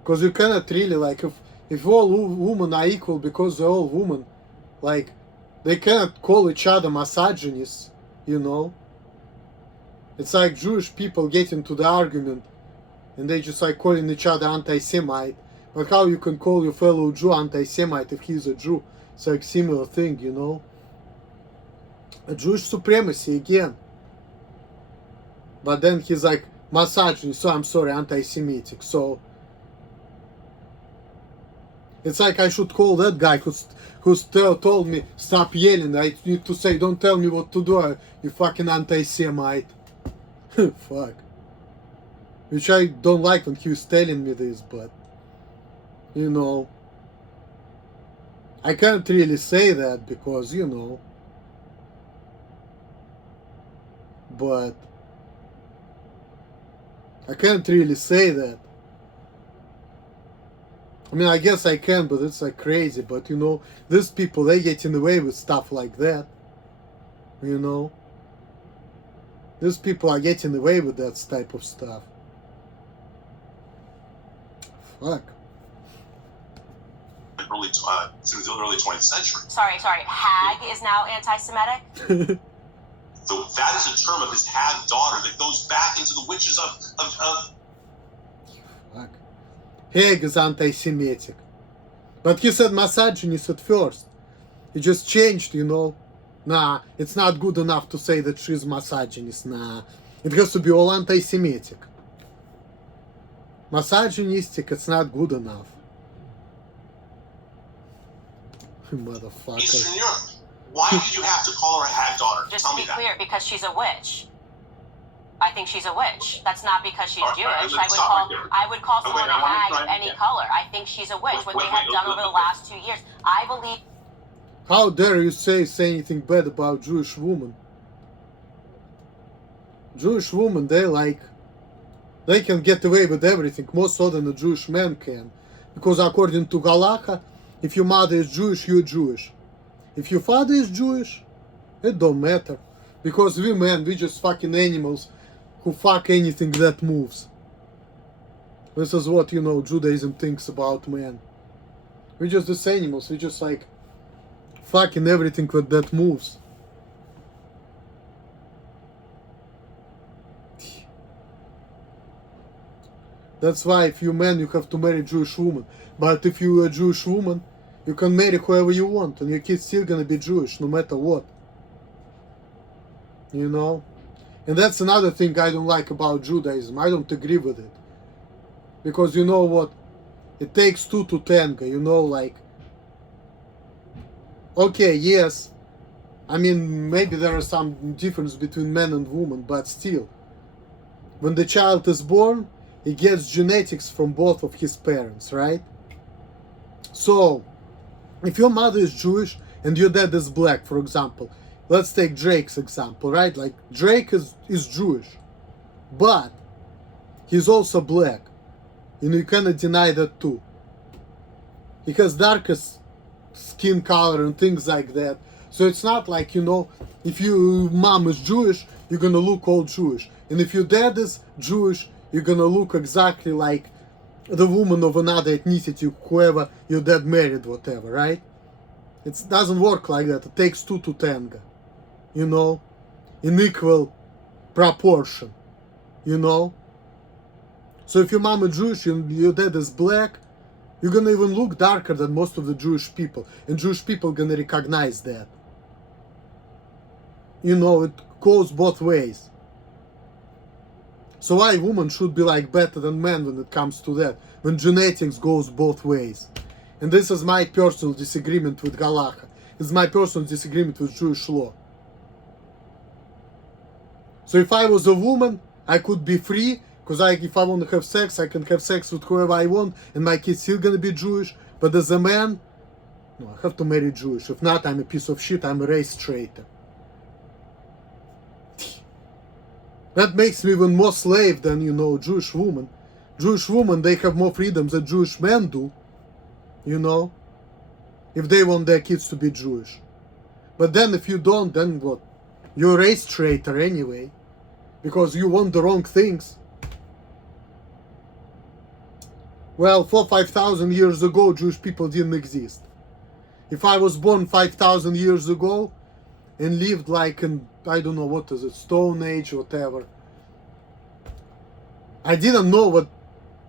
Because you cannot really, like, if all women are equal because they're all women, like, they cannot call each other misogynists, you know? It's like Jewish people get into the argument and they just like calling each other anti-Semite. But how you can call your fellow Jew anti-Semite if he's a Jew? It's like similar thing, you know? A Jewish supremacy again. But then he's like misogynist, so I'm sorry, anti-Semitic. So it's like I should call that guy who's told me stop yelling. I need to say don't tell me what to do, you fucking anti-Semite. Fuck. Which I don't like when he was telling me this, but you know, I can't really say that because, you know, but I can't really say that. I mean, I guess I can, but it's like crazy. But you know, these people, they get in the way with stuff like that. You know, these people are getting away with that type of stuff. Fuck. Through the early 20th century. Sorry. Hag is now anti-Semitic? So that is a term of his hag daughter that goes back into the witches of Fuck. Hag is anti-Semitic. But he said misogynist at first. He just changed, you know. Nah, it's not good enough to say that she's misogynist. Nah, it has to be all anti-Semitic. Misogynistic, it's not good enough. Motherfucker. Eastern Europe. Why did you have to call her a hag daughter? Just Tell to me be that. clear, because she's a witch. I think she's a witch. That's not because she's All right, Jewish. let's stop right there. I would call someone wait, a I wanna hag try of any again. color. I think she's a witch. What Wait, they have done over the last 2 years. I believe. How dare you say anything bad about Jewish women? Jewish women, they can get away with everything, more so than a Jewish man can. Because according to Halacha, if your mother is Jewish, you're Jewish. If your father is Jewish, it don't matter. Because we men, we just fucking animals who fuck anything that moves. This is what, you know, Judaism thinks about men. We're just these animals, we just like fucking everything that moves. That's why if you're man, you have to marry Jewish woman. But if you're a Jewish woman, you can marry whoever you want, and your kid's still gonna be Jewish, no matter what. You know? And that's another thing I don't like about Judaism. I don't agree with it. Because you know what? It takes two to tango, you know, like... Okay, yes. I mean, maybe there is some difference between man and woman, but still. When the child is born, he gets genetics from both of his parents, right? So, if your mother is Jewish and your dad is black, for example, let's take Drake's example, right? Like, Drake is Jewish, but he's also black. You know, you cannot deny that too. He has darkest skin color and things like that. So it's not like, you know, if your mom is Jewish, you're gonna look all Jewish. And if your dad is Jewish, you're gonna look exactly like the woman of another ethnicity, whoever your dad married, whatever, right? It doesn't work like that. It takes two to tango, you know, in equal proportion, you know. So if your mom is Jewish and your dad is black, you're gonna even look darker than most of the Jewish people, and Jewish people gonna recognize that. You know, it goes both ways. So why women should be like better than men when it comes to that, when genetics goes both ways? And this is my personal disagreement with Halacha. It's my personal disagreement with Jewish law. So if I was a woman, I could be free, because if I want to have sex, I can have sex with whoever I want, and my kid's still gonna be Jewish. But as a man, no, I have to marry Jewish. If not, I'm a piece of shit, I'm a race traitor. That makes me even more slave than, you know, Jewish woman. Jewish women, they have more freedoms than Jewish men do, you know, if they want their kids to be Jewish. But then if you don't, then what? You're a race traitor anyway, because you want the wrong things. Well, 5,000 years ago, Jewish people didn't exist. If I was born 5,000 years ago and lived like in, I don't know, what is it, Stone Age, whatever, I didn't know what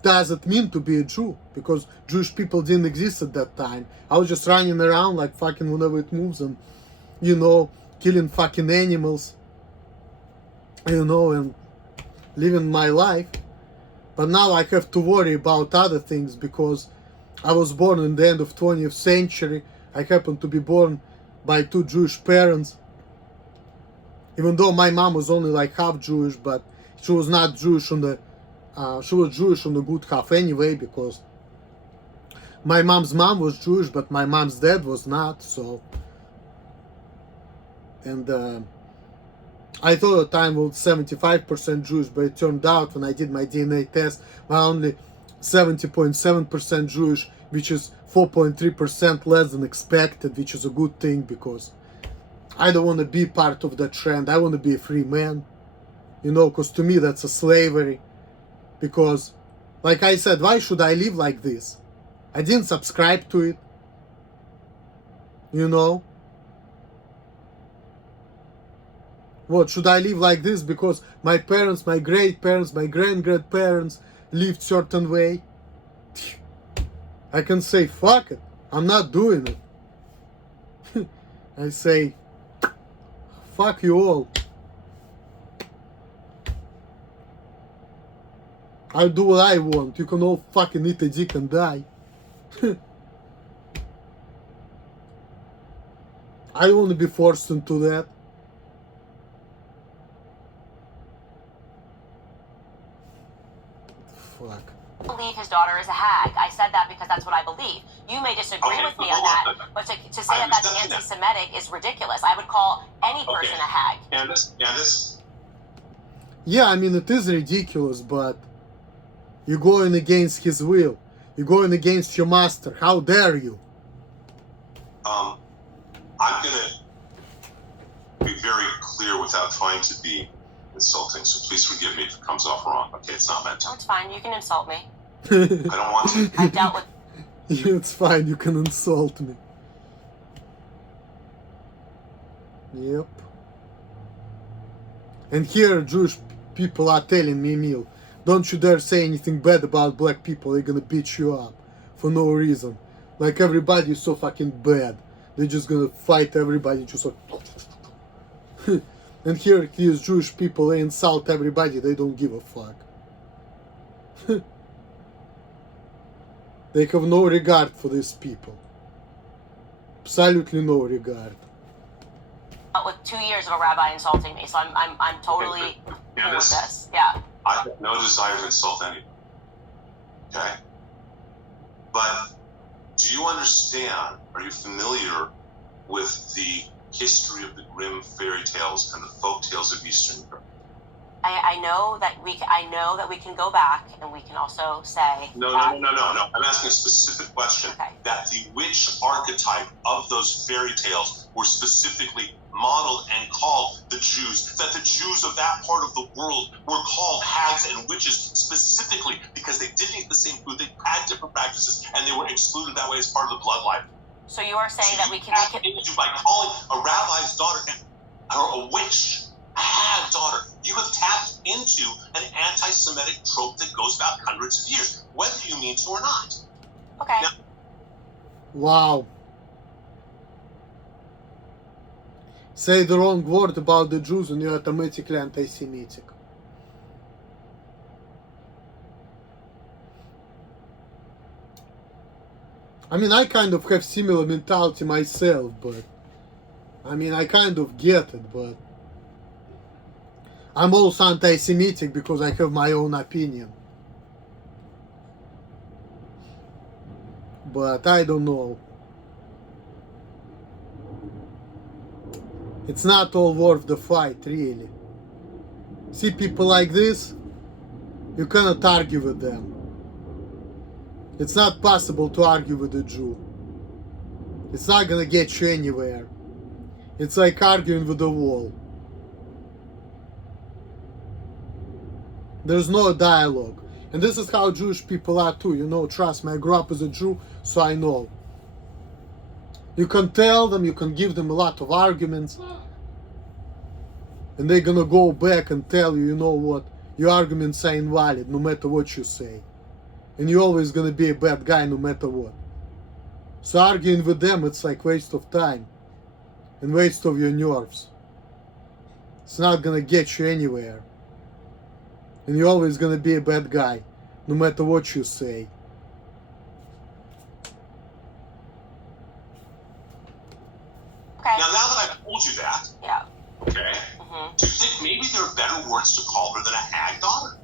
does it mean to be a Jew, because Jewish people didn't exist at that time. I was just running around like fucking whenever it moves and, you know, killing fucking animals, you know, and living my life. But now I have to worry about other things because I was born in the end of 20th century. I happened to be born by two Jewish parents. Even though my mom was only like half Jewish, but she was not Jewish on the, she was Jewish on the good half anyway, because my mom's mom was Jewish, but my mom's dad was not, so. And I thought at the time it was 75% Jewish, but it turned out when I did my DNA test, we're only 70.7% Jewish, which is 4.3% less than expected, which is a good thing because I don't want to be part of that trend. I want to be a free man, you know, because to me that's a slavery. Because, like I said, why should I live like this? I didn't subscribe to it, you know. What, should I live like this because my parents, my great-parents, my grand-grandparents lived certain way? I can say, fuck it, I'm not doing it. I say, fuck you all. I do what I want. You can all fucking eat a dick and die. I don't want to be forced into that. Fuck. Believe his daughter is a hag. I said that because that's what I believe. You may disagree with me on that, but to say that that's anti-Semitic is ridiculous. I would call any person a hag. Candace? Yeah, I mean, it is ridiculous, but you're going against his will. You're going against your master. How dare you? I'm gonna be very clear without trying to be insulting, so please forgive me if it comes off wrong. Okay, it's not meant to. Oh, it's fine. You can insult me. I don't want to. I've dealt with It's fine, you can insult me. Yep. And here Jewish people are telling me, Emil, Don't you dare say anything bad about black people. They're gonna beat you up for no reason. Like everybody is so fucking bad. They're just gonna fight everybody just like and here these Jewish people, they insult everybody, they don't give a fuck. They have no regard for these people. Absolutely no regard. With 2 years of a rabbi insulting me, so I'm totally cool with this. Yeah. I have no desire to insult anyone. Okay? But do you understand, are you familiar with the history of the Grimm fairy tales and the folk tales of Eastern Europe? I know that we can go back and we can also say No. I'm asking a specific question. Okay. That the witch archetype of those fairy tales were specifically modeled and called the Jews. That the Jews of that part of the world were called hags and witches specifically because they didn't eat the same food, they had different practices, and they were excluded that way as part of the bloodline. So you are saying that we can By calling a rabbi's daughter or a witch, a hag daughter, you have tapped into an anti-Semitic trope that goes back hundreds of years, whether you mean to or not. Okay. Now, Wow. Say the wrong word about the Jews and you're automatically anti-Semitic. I mean, I kind of have similar mentality myself, but I mean, I kind of get it, but I'm also anti-Semitic because I have my own opinion. But I don't know. It's not all worth the fight, really. See people like this, you cannot argue with them. It's not possible to argue with a Jew. It's not gonna get you anywhere. It's like arguing with a wall. There's no dialogue. And this is how Jewish people are too, you know, trust me, I grew up as a Jew, so I know. You can tell them, you can give them a lot of arguments, and they're gonna go back and tell you, you know what, your arguments are invalid no matter what you say. And you're always gonna be a bad guy no matter what. So arguing with them, it's like waste of time and waste of your nerves. It's not gonna get you anywhere. And you're always gonna be a bad guy no matter what you say. Okay. now that I've told you that, Yeah. okay, do you think maybe there are better words to call her than a hag daughter?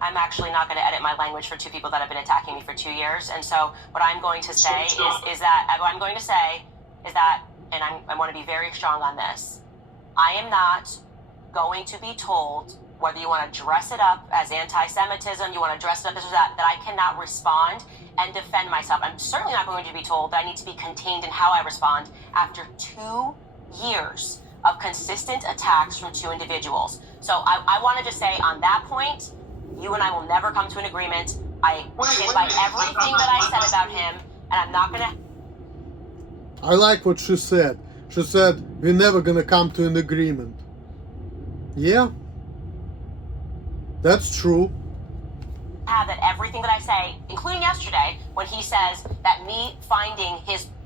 I'm actually not going to edit my language for two people that have been attacking me for 2 years. And so what I'm going to say is that, what I'm going to say is that, and I want to be very strong on this, I am not going to be told whether you want to dress it up as anti-Semitism, you want to dress it up this or that I cannot respond and defend myself. I'm certainly not going to be told that I need to be contained in how I respond after 2 years of consistent attacks from two individuals. So I want to just say on that point, you and I will never come to an agreement. I stand by everything that I said about him, and I'm not going to... I like what she said. She said, we're never gonna come to an agreement. Yeah. That's true. Have that everything that I say, including yesterday, when he says that me finding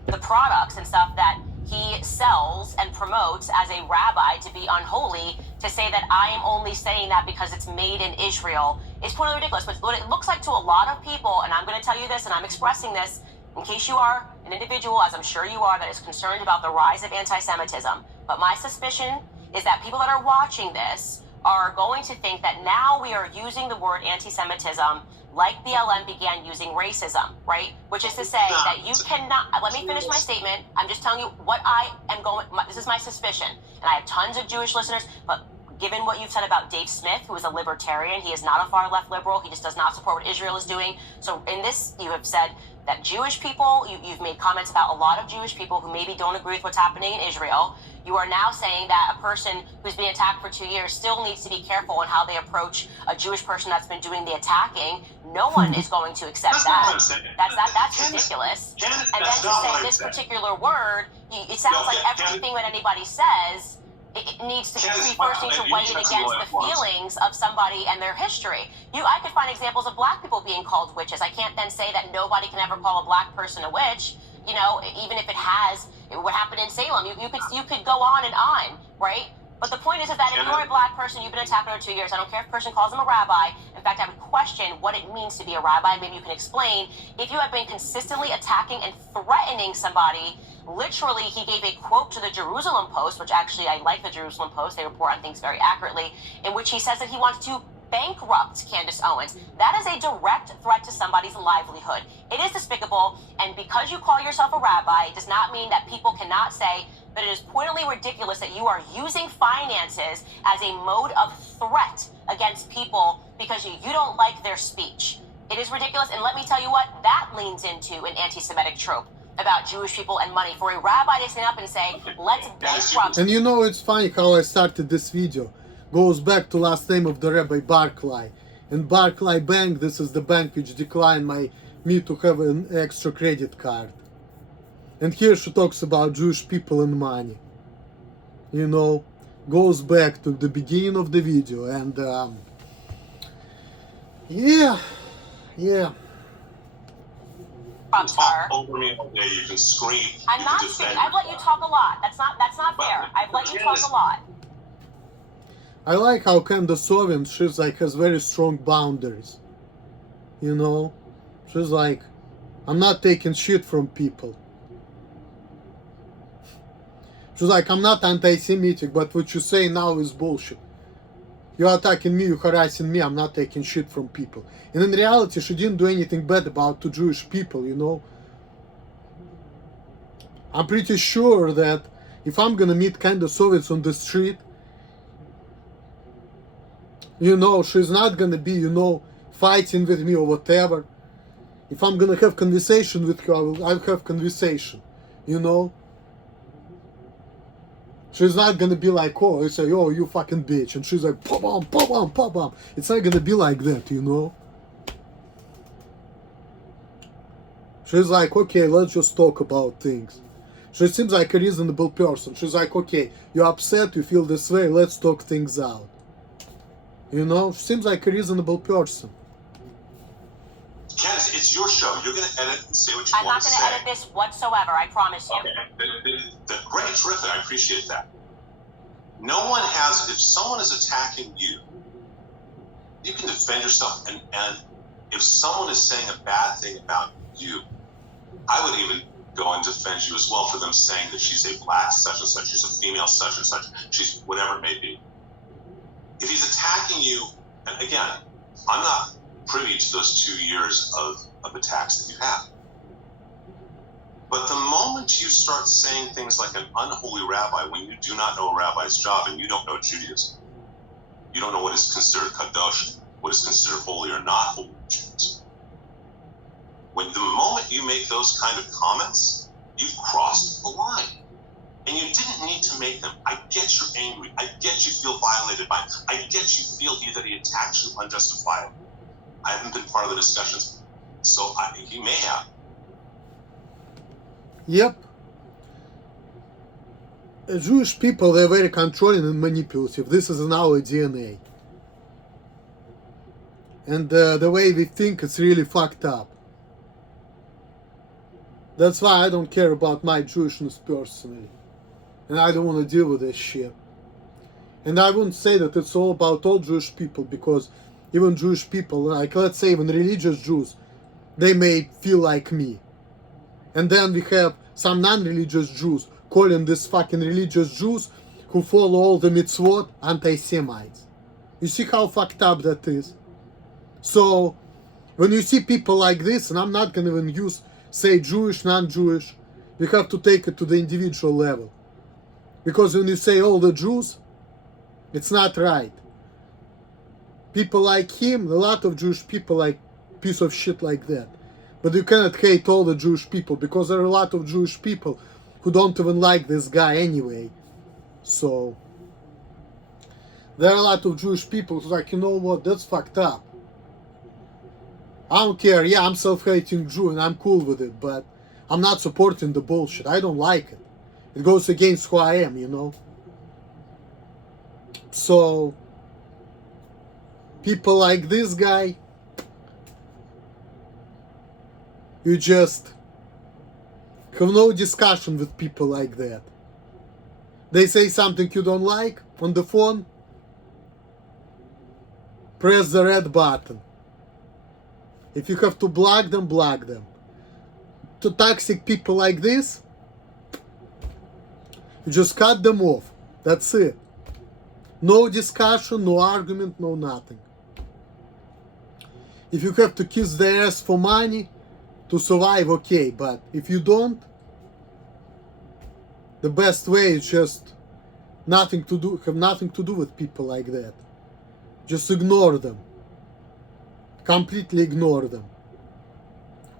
the products and stuff that he sells and promotes as a rabbi to be unholy, to say that I am only saying that because it's made in Israel is totally ridiculous. But what it looks like to a lot of people, and I'm going to tell you this, and I'm expressing this in case you are an individual, as I'm sure you are, that is concerned about the rise of anti-Semitism. But my suspicion is that people that are watching this are going to think that now we are using the word anti-Semitism like BLM began using racism, right? Which is to say that you cannot, let me finish my statement. I'm just telling you what I am going, this is my suspicion. And I have tons of Jewish listeners, but given what you've said about Dave Smith, who is a libertarian, he is not a far left liberal. He just does not support what Israel is doing. So in this, you have said that Jewish people, you've made comments about a lot of Jewish people who maybe don't agree with what's happening in Israel. You are now saying that a person who's been attacked for 2 years still needs to be careful in how they approach a Jewish person that's been doing the attacking. No one is going to accept that. That's ridiculous. And then to say this particular word, it sounds like everything that anybody says it needs to Candace, we first need to weigh it against the feelings of somebody and their history. I could find examples of black people being called witches. I can't then say that nobody can ever call a black person a witch. Even if what happened in Salem, you could go on and on, right? But the point is that if you're a black person, you've been attacked over 2 years. I don't care if a person calls them a rabbi. In fact, I would question what it means to be a rabbi. Maybe you can explain. If you have been consistently attacking and threatening somebody, literally, he gave a quote to the Jerusalem Post, which actually I like the Jerusalem Post. They report on things very accurately, in which he says that he wants to bankrupt Candace Owens. That is a direct threat to somebody's livelihood. It is despicable, and because you call yourself a rabbi, it does not mean that people cannot say that it is pointedly ridiculous that you are using finances as a mode of threat against people because you don't like their speech. It is ridiculous, and let me tell you what, that leans into an anti-Semitic trope about Jewish people and money. For a rabbi to stand up and say, let's bankrupt. And it's funny how I started this video. Goes back to last name of the Rabbi, Barclay. And Barclay Bank, this is the bank which declined me to have an extra credit card. And here she talks about Jewish people and money. Goes back to the beginning of the video. And yeah. Talk over me all day. You can scream. I'm not screaming. I've let you talk a lot. That's not fair. I've let you talk a lot. I like how Candace Owens, she's like, has very strong boundaries. She's like, I'm not taking shit from people. She's like, I'm not anti-Semitic, but what you say now is bullshit. You're attacking me, you're harassing me, I'm not taking shit from people. And in reality, she didn't do anything bad to Jewish people, I'm pretty sure that if I'm gonna meet Candace Owens on the street, she's not gonna be, fighting with me or whatever. If I'm gonna have conversation with her, I'll have conversation, She's not gonna be like, I say, you fucking bitch. And she's like, pa-bam, pa-bam, pa-bam. It's not gonna be like that, She's like, okay, let's just talk about things. She seems like a reasonable person. She's like, okay, you're upset, you feel this way, let's talk things out. She seems like a reasonable person. Candace, it's your show. You're going to edit and say what you I'm want not to going say. to edit this whatsoever, I promise you. Okay. Great, terrific. I appreciate that. No one has, if someone is attacking you, you can defend yourself. And if someone is saying a bad thing about you, I would even go and defend you as well for them saying that she's a black such and such, she's a female such and such, she's whatever it may be. If he's attacking you, and again, I'm not privy to those 2 years of attacks that you have. But the moment you start saying things like an unholy rabbi, when you do not know a rabbi's job and you don't know Judaism, you don't know what is considered kadosh, what is considered holy or not holy in Judaism. When the moment you make those kind of comments, you've crossed the line. And you didn't need to make them. I get you're angry. I get you feel violated by it. I get you feel that he attacked you unjustifiably. I haven't been part of the discussions, so he may have. Yep. Jewish people, they're very controlling and manipulative. This is in our DNA. And the way we think is really fucked up. That's why I don't care about my Jewishness personally. And I don't want to deal with this shit. And I wouldn't say that it's all about all Jewish people, because even Jewish people, like let's say even religious Jews, they may feel like me. And then we have some non-religious Jews calling these fucking religious Jews who follow all the mitzvot anti-Semites. You see how fucked up that is? So, when you see people like this, and I'm not gonna even say Jewish, non-Jewish, you have to take it to the individual level. Because when you say all the Jews, it's not right. People like him, a lot of Jewish people like piece of shit like that. But you cannot hate all the Jewish people, because there are a lot of Jewish people who don't even like this guy anyway. So, there are a lot of Jewish people who's like, you know what, that's fucked up. I don't care, yeah, I'm self-hating Jew and I'm cool with it, but I'm not supporting the bullshit. I don't like it. It goes against who I am, So people like this guy, you just have no discussion with people like that. They say something you don't like on the phone, press the red button. If you have to block them, block them. To toxic people like this, you just cut them off. That's it. No discussion, no argument, no nothing. If you have to kiss their ass for money to survive, okay, but if you don't, the best way is just have nothing to do with people like that. Just ignore them. Completely ignore them.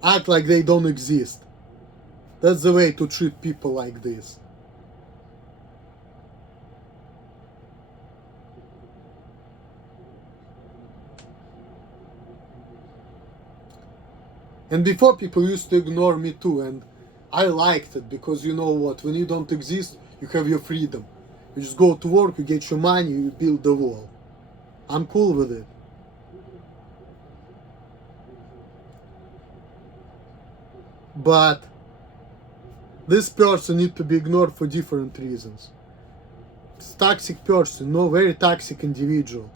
Act like they don't exist. That's the way to treat people like this. And before, people used to ignore me too, and I liked it, because you know what, when you don't exist, you have your freedom. You just go to work, you get your money, you build the wall. I'm cool with it. But this person needs to be ignored for different reasons. It's a toxic person, no, very toxic individual.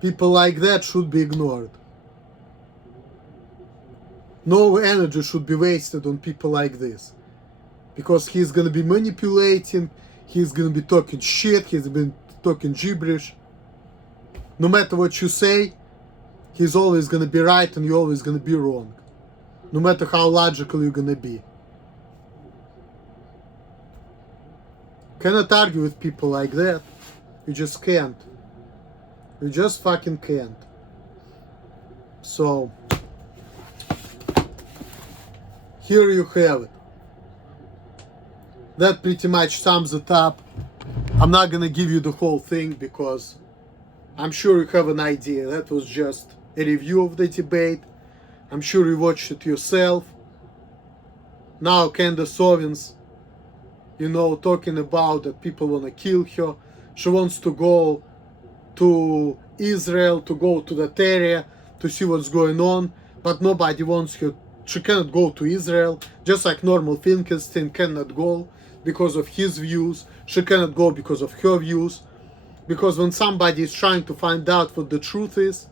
People like that should be ignored. No energy should be wasted on people like this. Because he's gonna be manipulating, he's gonna be talking shit, he's been talking gibberish. No matter what you say, he's always gonna be right and you're always gonna be wrong. No matter how logical you're gonna be. Cannot argue with people like that. You just can't. You just fucking can't. So, here you have it. That pretty much sums it up. I'm not gonna give you the whole thing because I'm sure you have an idea. That was just a review of the debate. I'm sure you watched it yourself. Now Candace Owens, talking about that people wanna kill her. She wants to go to Israel, to go to that area, to see what's going on, but nobody wants her. She cannot go to Israel, just like normal Finkelstein cannot go because of his views. She cannot go because of her views. Because when somebody is trying to find out what the truth is,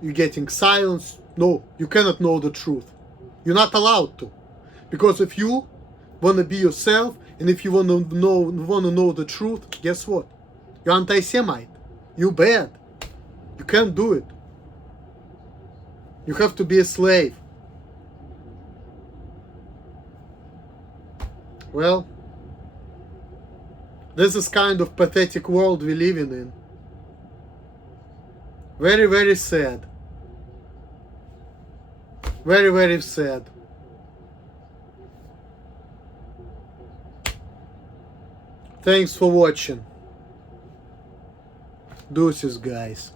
you're getting silence. No, you cannot know the truth. You're not allowed to. Because if you want to be yourself, and if you want to know the truth, guess what? You're anti-Semite. You're bad. You can't do it. You have to be a slave. Well, this is kind of pathetic world we're living in. Very, very sad. Very, very sad. Thanks for watching. Deuces, guys.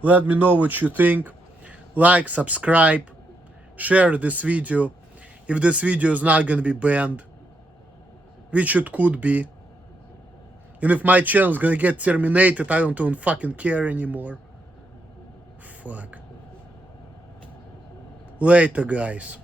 Let me know what you think. Like, subscribe, share this video. If this video is not gonna be banned, which it could be. And if my channel is gonna get terminated, I don't even fucking care anymore. Fuck. Later, guys.